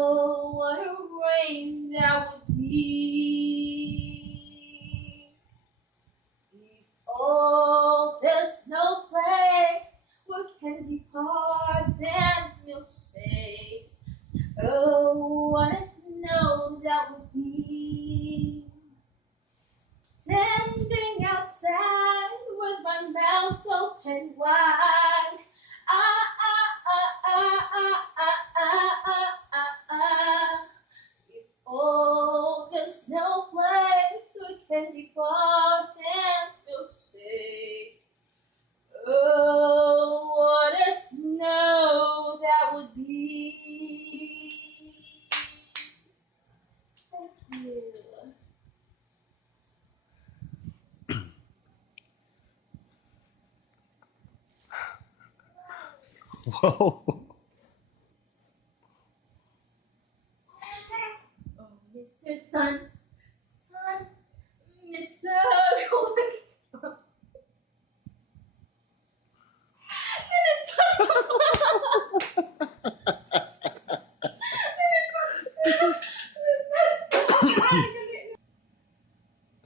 Oh, what a rain that would be if all the snowflakes were candy bars and milkshakes. Oh, what a snow that would be. Standing outside with my mouth open wide. Ah, ah, ah, ah, ah, ah, ah, ah, ah, ah. If all the snowflakes were candy bars and milkshakes. Oh, what a snow that would be. Thank you. Whoa. Oh, Mr. Sun, Sun, Mr. Golden Sun.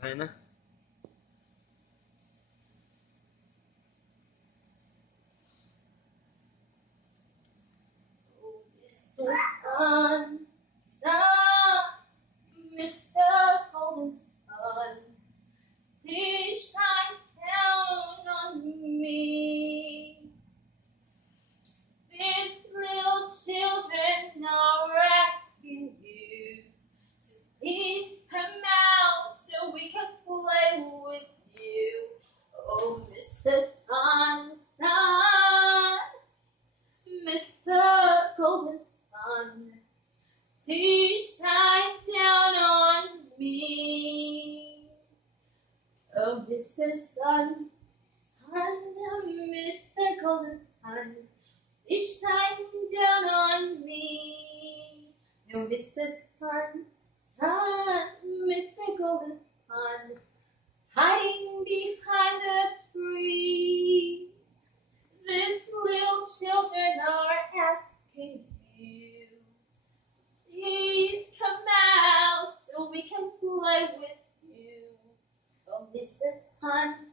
Kaya na. Oh, Mr. Sun, Sun, Mr. Golden Sun, please shine down on me. These little children are asking you to please come out so we can play with you. Oh, Mr. Sun, Sun, Mr. Golden Sun, please shine down on me. Oh, Mr. Sun, Sun, Mr. Golden Sun, please shine down on me. No, Mr. Sun, Sun, Mr. Golden Sun, hiding behind the tree. These little children are asking you, please come out so we can play with you. Oh, Mr. Sun,